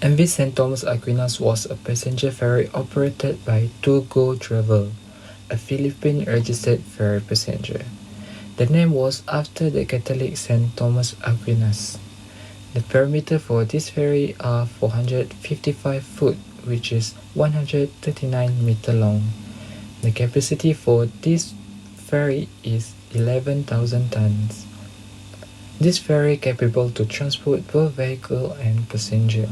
MV St Thomas Aquinas was a passenger ferry operated by Go Travel, a Philippine-registered ferry passenger. The name was after the Catholic St Thomas Aquinas. The perimeter for this ferry are 455 foot, which is 139 meter long. The capacity for this ferry is 11,000 tons. This ferry capable to transport both vehicle and passenger.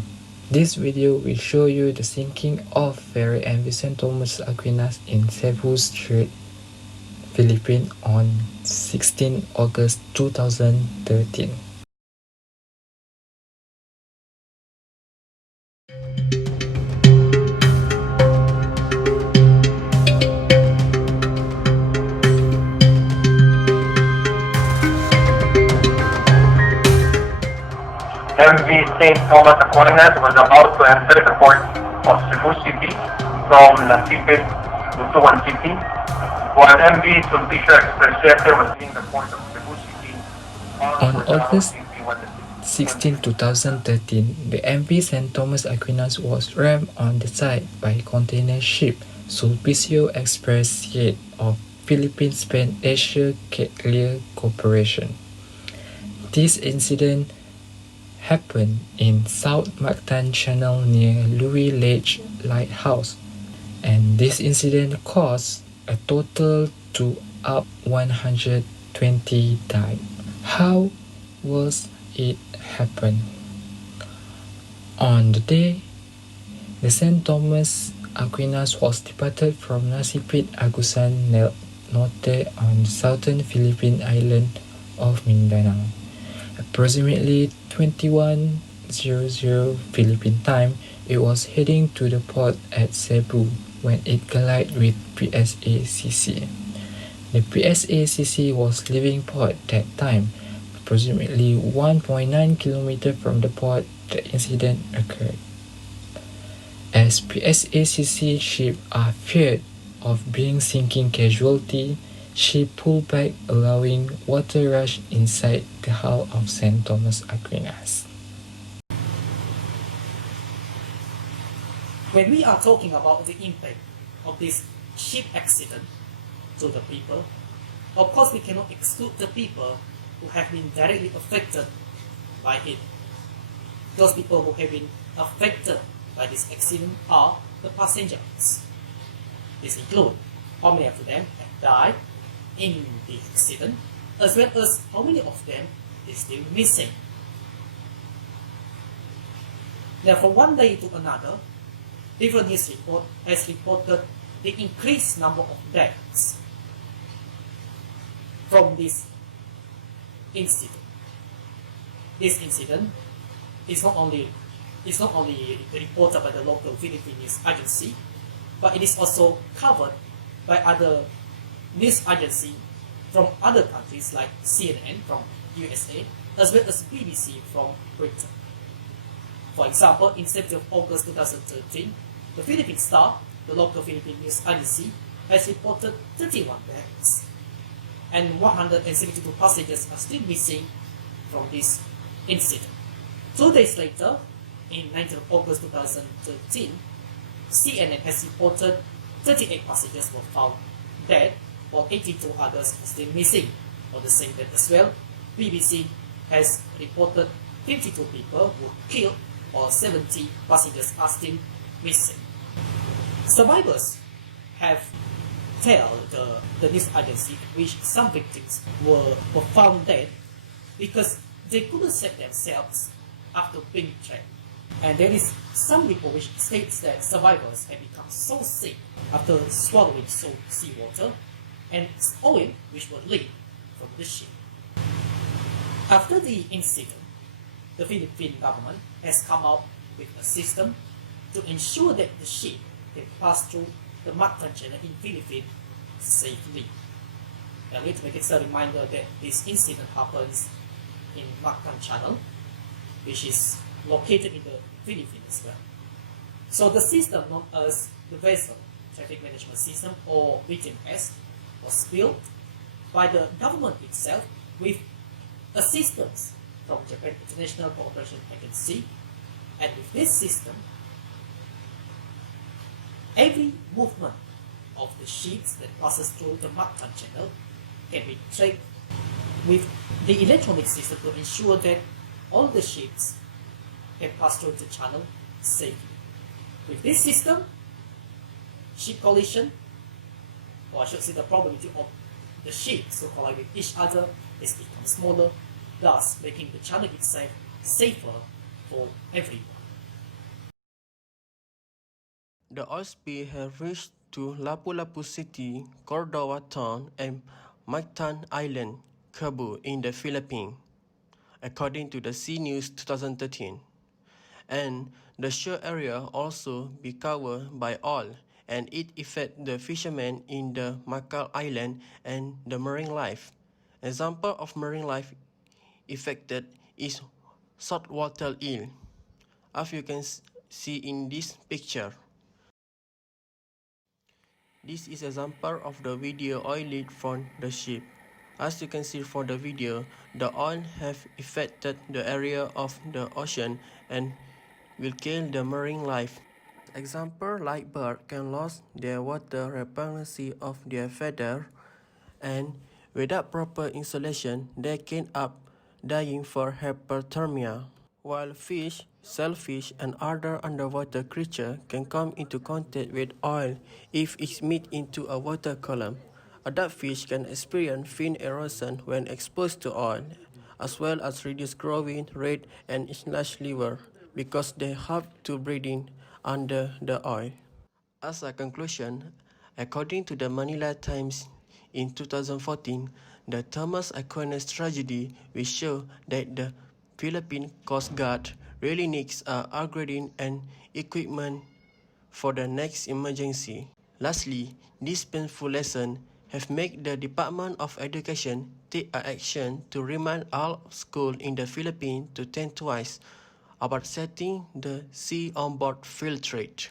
This video will show you the sinking of ferry MV St Thomas Aquinas in Cebu Strait, Philippines on 16 August 2013. MV St Thomas Aquinas was about to enter the port of Cebu City from Nasipit, Butuan City, while MV Sulpicia Express was leaving the port of Cebu City On August 16, 16, 2013, the MV St Thomas Aquinas was rammed on the side by a container ship Sulpicio Express of Philippine-Spain Asia Clear Corporation. This incident happened in South Mactan Channel near Louis Ledge Lighthouse, and this incident caused a total to up 120 died. How was it happen? On the day the St. Thomas Aquinas was departed from Nasipit Agusan Norte on the southern Philippine island of Mindanao. Approximately 21:00 Philippine time, it was heading to the port at Cebu when it collided with PSACC. The PSACC was leaving port that time. Approximately 1.9 km from the port, the incident occurred. As PSACC ships are feared of being sinking casualty, she pulled back, allowing water rush inside the hull of St. Thomas Aquinas. When we are talking about the impact of this ship accident to the people, of course we cannot exclude the people who have been directly affected by it. Those people who have been affected by this accident are the passengers. This includes how many of them have died in the accident, as well as how many of them is still missing. Now, from one day to another, different news report has reported the increased number of deaths from this incident. This incident is not only reported by the local Philippine news agency, but it is also covered by other news agencies from other countries like CNN from USA, as well as BBC from Britain. For example, in 7th August 2013, the Philippine Star, the local Philippine news agency, has reported 31 deaths, and 172 passengers are still missing from this incident. 2 days later, in 9th August 2013, CNN has reported 38 passengers were found dead, while 82 others are still missing. On the same day as well, BBC has reported 52 people were killed, while 70 passengers are still missing. Survivors have told the news agency which some victims were found dead because they couldn't save themselves after being trapped. And there is some report which states that survivors have become so sick after swallowing seawater and oil which were leaked from the ship. After the incident, the Philippine government has come out with a system to ensure that the ship can pass through the Mactan Channel in Philippines safely. I need to make it a reminder that this incident happens in Mactan Channel, which is located in the Philippines as well. So the system known as the Vessel Traffic Management System, or VTMS, was built by the government itself with assistance from Japan International Cooperation Agency And with this system, every movement of the ships that passes through the Mactan channel can be tracked with the electronic system to ensure that all the ships can pass through the channel safely. With this system, ship collision, or I should say the probability of the ships to collide with each other is become smaller, thus making the channel itself safer for everyone. The oil spill has reached to Lapu-Lapu City, Cordova Town, and Mactan Island, Cebu in the Philippines, according to the C News 2013. And the shore area also be covered by oil, and it affect the fishermen in the Macau Island and the marine life. Example of marine life affected is saltwater eel, as you can see in this picture. This is an example of the video oil leak from the ship. As you can see from the video, the oil have affected the area of the ocean and will kill the marine life. Example like birds can lose their water repellency of their feather, and without proper insulation they can up dying for hypothermia. While fish, shellfish, and other underwater creatures can come into contact with oil if it meets into a water column. Adult fish can experience fin erosion when exposed to oil, as well as reduced growing rate and enlarged liver because they have to breathe in under the oil. As a conclusion, according to the Manila Times in 2014, the Thomas Aquinas tragedy will show that the Philippine Coast Guard really needs upgrading and equipment for the next emergency. Lastly, this painful lesson have made the Department of Education take action to remind all schools in the Philippines to think twice about setting the sea on board filtrate.